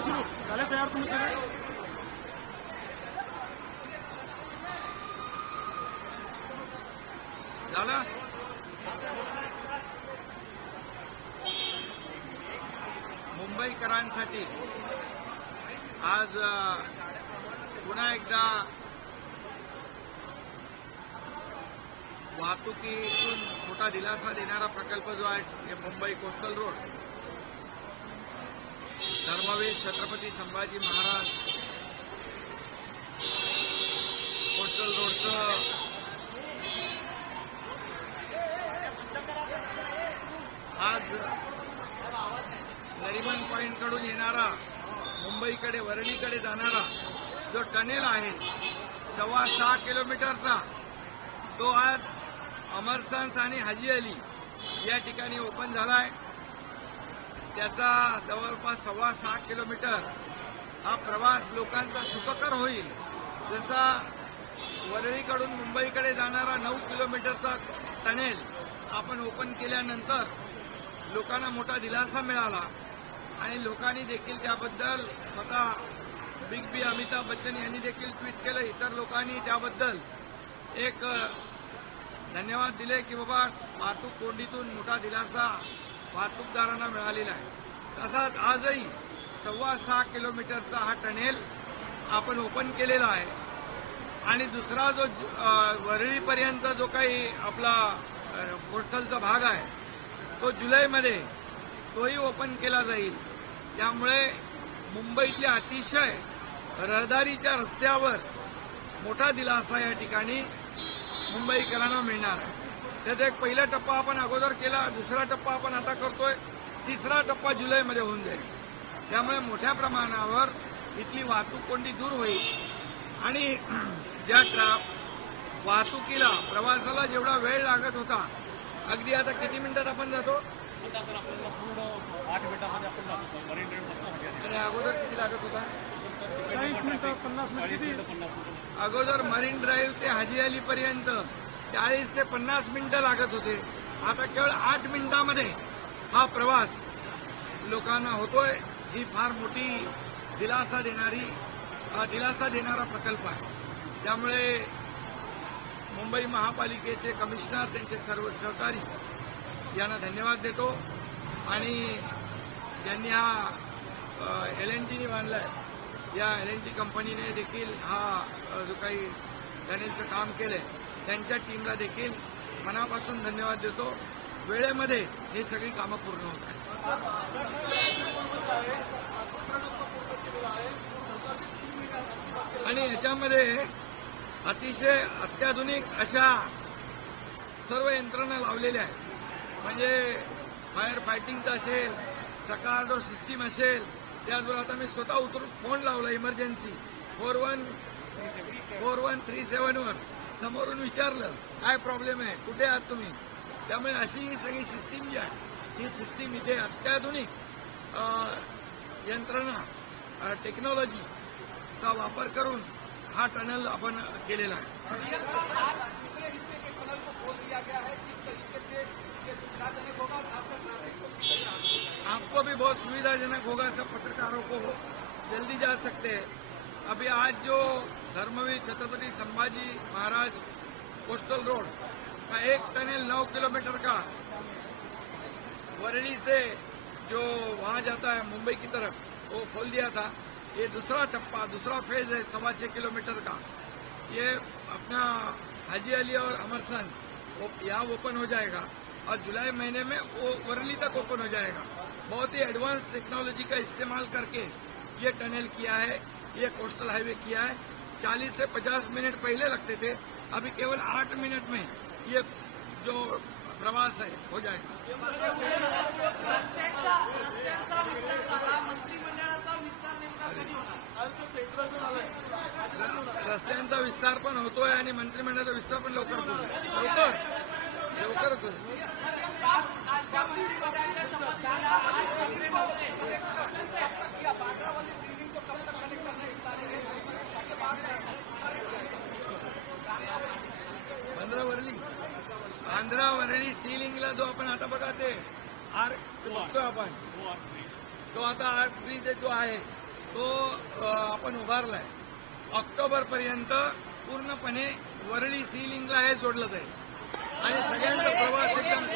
करा सुरू. झाले तयार तुम्ही सगळे? झालं? मुंबईकरांसाठी आज पुन्हा एकदा वाहतुकीतून मोठा दिलासा देणारा प्रकल्प जो आहे हे Mumbai coastal road. Dharmaveer Chhatrapati Sambhaji Maharaj coastal रोडचं आज नरिमन पॉईंटकडून येणारा मुंबईकडे वरळीकडे जाणारा जो टनेल आहे सव्वा सहा किलोमीटरचा तो आज अमरसन्स आणि हाजी अली या ठिकाणी ओपन झाला आहे त्याचा जवळपास सव्वा सहा किलोमीटर हा प्रवास लोकांचा सुखकर होईल. जसा वरळीकडून मुंबईकडे जाणारा नऊ किलोमीटरचा टनेल आपण ओपन केल्यानंतर लोकांना मोठा दिलासा मिळाला आणि लोकांनी देखील त्याबद्दल स्वतः बिग बी अमिताभ बच्चन यांनी देखील ट्विट केलं. इतर लोकांनी त्याबद्दल एक धन्यवाद दिले की बाबा वाहतूक कोंडीतून मोठा दिलासा वाहतूकदारांना मिळालेला आहे. तसाच आजही सव्वा सहा किलोमीटरचा हा टनेल आपण ओपन केलेला आहे. आणि दुसरा जो वरळीपर्यंत जो काही आपला अ, कोस्टलचा भाग आहे तो जुलैमध्ये तोही ओपन केला जाईल. त्यामुळे मुंबईतल्या अतिशय रहदारीच्या रस्त्यावर मोठा दिलासा या ठिकाणी मुंबईकरांना मिळणार आहे. त्याचा एक पहिला टप्पा आपण अगोदर केला दुसरा टप्पा आपण आता करतोय. तिसरा टप्पा जुलैमध्ये होऊन जाईल. त्यामुळे मोठ्या प्रमाणावर इथली वाहतूक कोंडी दूर होईल. आणि ज्या ट्रा वाहतुकीला प्रवासाला जेवढा वेळ लागत होता अगदी आता किती मिनिटात आपण जातो? अगोदर किती लागत होता? चाळीस मिनिटं पन्नास मिनिटं किती? पन्नास मिनिटं अगोदर मरीन ड्राईव्ह ते हाजी अली पर्यंत चाळीस ते पन्नास मिनिटं लागत होते. आता केवळ आठ मिनिटामध्ये हा प्रवास लोकांना होतोय. ही फार मोठी दिलासा देणारी दिलासा देणारा प्रकल्प आहे. त्यामुळे मुंबई महापालिकेचे कमिशनर त्यांचे सर्व सहकारी यांना धन्यवाद देतो. आणि ज्यांनी हा एल एन टीने बांधलाय. या एल एन टी कंपनीने देखील हा जो काही टनेलचं काम केलंय त्यांच्या टीमला देखील मनापासून धन्यवाद देतो. वेळेमध्ये हे सगळी कामं पूर्ण होत आहेत. आणि याच्यामध्ये अतिशय अत्याधुनिक अशा सर्व यंत्रणा लावलेल्या आहेत. म्हणजे फायर फायटिंगचं असेल सकारडो सिस्टीम असेल त्याचबरोबर आता मी स्वतः उतरून फोन लावला emergency four one four one three सेवनवर समोरून विचारलं काय प्रॉब्लेम आहे? कुठे आहात तुम्ही? त्यामुळे अशी ही सगळी सिस्टीम जी आहे ही सिस्टीम इथे अत्याधुनिक यंत्रणा टेक्नॉलॉजीचा वापर करून हा टनल आपण केलेला आहे. आपको भी बहुत सुविधाजनक होगा सब पत्रकारों को जल्दी जा सकते हैं। अभी आज जो धर्मवीर छत्रपति संभाजी महाराज कोस्टल रोड का एक टनल नौ किलोमीटर का वरणी से जो वहाँ जाता है, मुंबई की तरफ़, वो खोल दिया था। ये दूसरा टप्पा, दूसरा फ़ेज़ है सवा छह किलोमीटर का। ये अपना हाजी अली और अमरसंस यहाँ ओपन हो जाएगा। और जुलाई महीने में वो वरली तक ओपन हो जाएगा। बहुत ही एडवांस टेक्नोलॉजी का इस्तेमाल करके ये टनल किया है, ये कोस्टल हाईवे किया है। 40 से 50 मिनट पहले लगते थे अभी केवल 8 मिनट में ये जो प्रवास है हो जाएगा। रस्त्यांचा विस्तार पण होतोय आणि मंत्रिमंडळाचा विस्तार पण लवकर होतोय. लवकर? लवकर आंध्रा वरळी सीलिंगला जो आपण आता बघा ते आर बघतोय आपण. तो आता आर ब्रिज जो आहे तो आपण उभारलाय. ऑक्टोबर पर्यंत पूर्णपणे वरळी सीलिंगला हे जोडलं जाईल. आणि सगळ्यांचा प्रवास एकदम